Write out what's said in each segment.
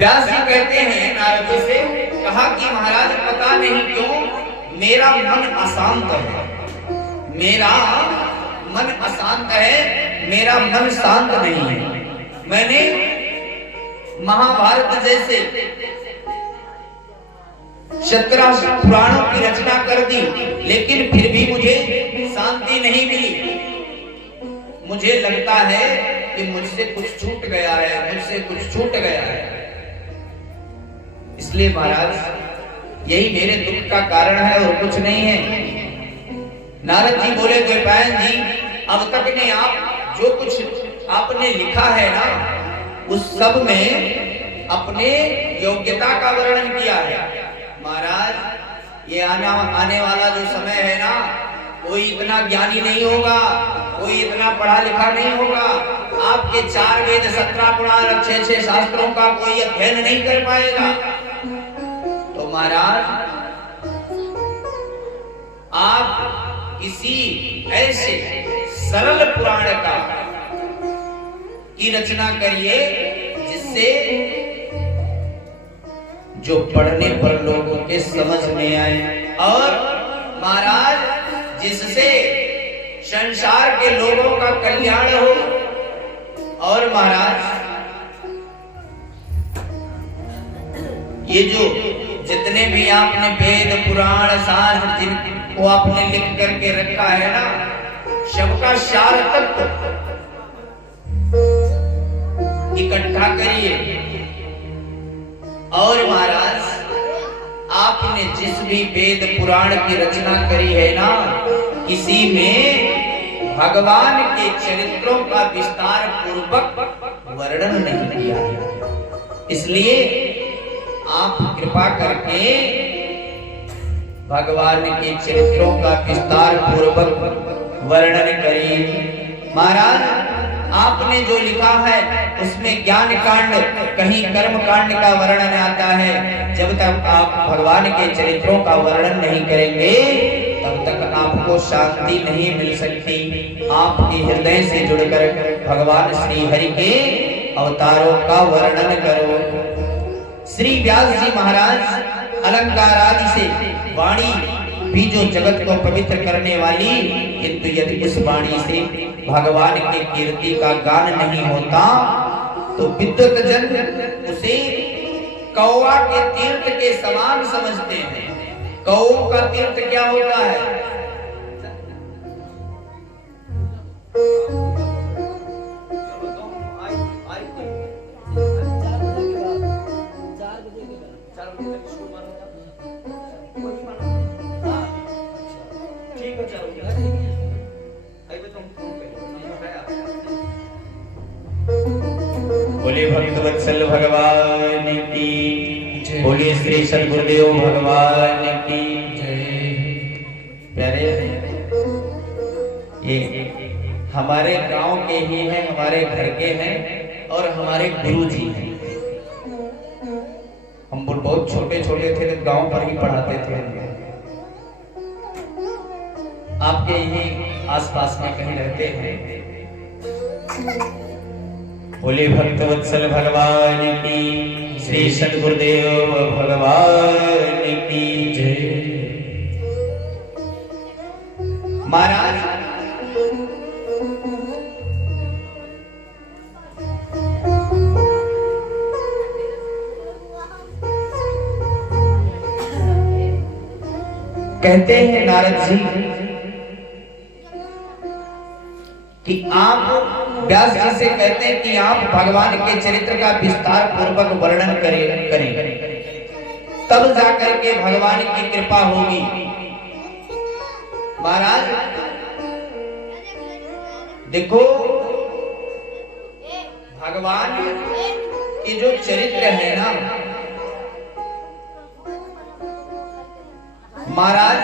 व्यास जी कहते हैं नारद जी से, कहा कि महाराज पता नहीं क्यों मेरा मन अशांत है, मेरा मन अशांत है, मेरा मन शांत नहीं है। मैंने महाभारत जैसे 17 पुराणों की रचना कर दी, लेकिन फिर भी मुझे शांति नहीं मिली। मुझे लगता है कि मुझसे कुछ छूट गया है, मुझसे कुछ छूट गया है। इसलिए महाराज यही मेरे दुख का कारण है और कुछ नहीं है। नारद जी बोले, द्वैपायन जी अब तक ने आप जो कुछ आपने लिखा है ना, उस सब में अपने योग्यता का वर्णन किया है। महाराज ये आने वाला जो समय है ना, कोई इतना ज्ञानी नहीं होगा, कोई इतना पढ़ा लिखा नहीं होगा, आपके 4 वेद 17 पुराण 6 शास्त्रों का कोई अध्ययन नहीं कर पाएगा। तो महाराज आप किसी ऐसे सरल पुराण का की रचना करिए जिससे जो पढ़ने पर लोगों के समझ में आए, और महाराज जिससे संसार के लोगों का कल्याण हो। और महाराज ये जो जितने भी आपने वेद पुराण शास्त्र जिनको आपने लिख करके रखा है ना, सबका सार तत्व इकट्ठा करिए। और महाराज आपने जिस भी वेद पुराण की रचना करी है ना, किसी में भगवान के चरित्रों का विस्तार पूर्वक वर्णन नहीं किया। इसलिए आप कृपा करके भगवान के चरित्रों का विस्तार पूर्वक वर्णन करिए। महाराज आपने जो लिखा है उसमें ज्ञान कांड, कहीं कर्म कांड का वर्णन आता है। जब तक आप भगवान के चरित्रों का वर्णन नहीं करेंगे तब तक आपको शांति नहीं मिल सकती। आपके हृदय से जुड़कर भगवान श्री हरि के अवतारों का वर्णन करो। श्री व्यास जी महाराज अलंकार आदि से वाणी भी जो जगत को पवित्र करने वाली, किंतु यदि उस वाणी से भगवान के कीर्ति का गान नहीं होता तो विद्वत जन उसे कौवा के तीर्थ के समान समझते हैं। कौ का तीर्थ क्या होता है? बोले भक्तवत्सल भगवान की, बोले श्री सद्गुरुदेव भगवान की जय। प्यारे ये हमारे गांव के ही हैं, हमारे घर के हैं और हमारे गुरु जी हैं। हम बहुत छोटे छोटे थे तो गांव पर ही पढ़ाते थे। आपके यही आसपास में कहीं रहते हैं। बोले भक्तवत्सल भगवान की, श्री सद्गुरुदेव भगवान की जय। महाराज कहते हैं नारद जी कि आप व्यास जी से कहते हैं कि आप भगवान के चरित्र का विस्तार पूर्वक वर्णन करें, तब जाकर के भगवान की कृपा होगी। महाराज देखो, भगवान की जो चरित्र है ना महाराज,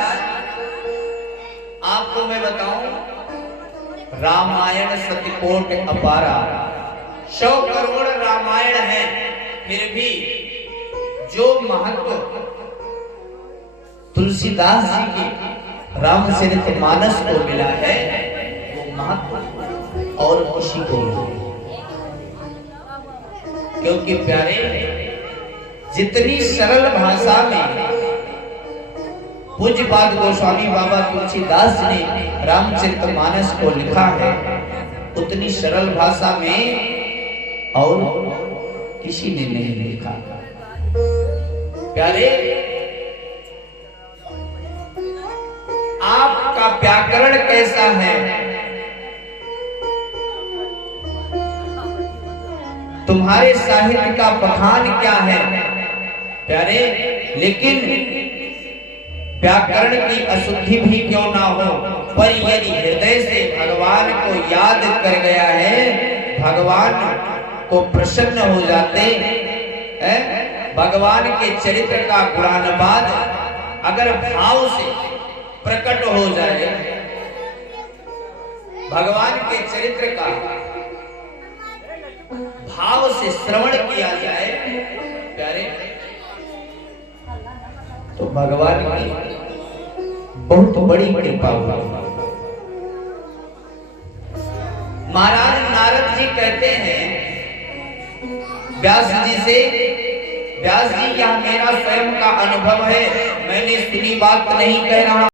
आपको मैं बताऊं, रामायण सतकोट अपारा, 100 करोड़ रामायण है, फिर भी जो महत्व तुलसीदास जी के रामचरितमानस को मिला है वो महत्व और खुशी को, क्योंकि प्यारे जितनी सरल भाषा में पूज्यपाद गोस्वामी बाबा तुलसीदास ने रामचरितमानस को लिखा है, उतनी सरल भाषा में और किसी ने नहीं लिखा। प्यारे, आपका व्याकरण कैसा है, तुम्हारे साहित्य का बखान क्या है प्यारे, लेकिन व्याकरण की अशुद्धि भी क्यों ना हो, पर यदि हृदय से भगवान को याद कर गया है, भगवान को प्रसन्न हो जाते हैं। भगवान के चरित्र का गुणानुवाद अगर भाव से प्रकट हो जाए, भगवान के चरित्र का भाव से श्रवण किया जाए प्यारे, तो भगवान की बहुत बड़ी कृपा हुई। महाराज नारद जी कहते हैं व्यास जी से, व्यास जी यह मेरा स्वयं का अनुभव है, मैंने सुनी बात नहीं कह रहा।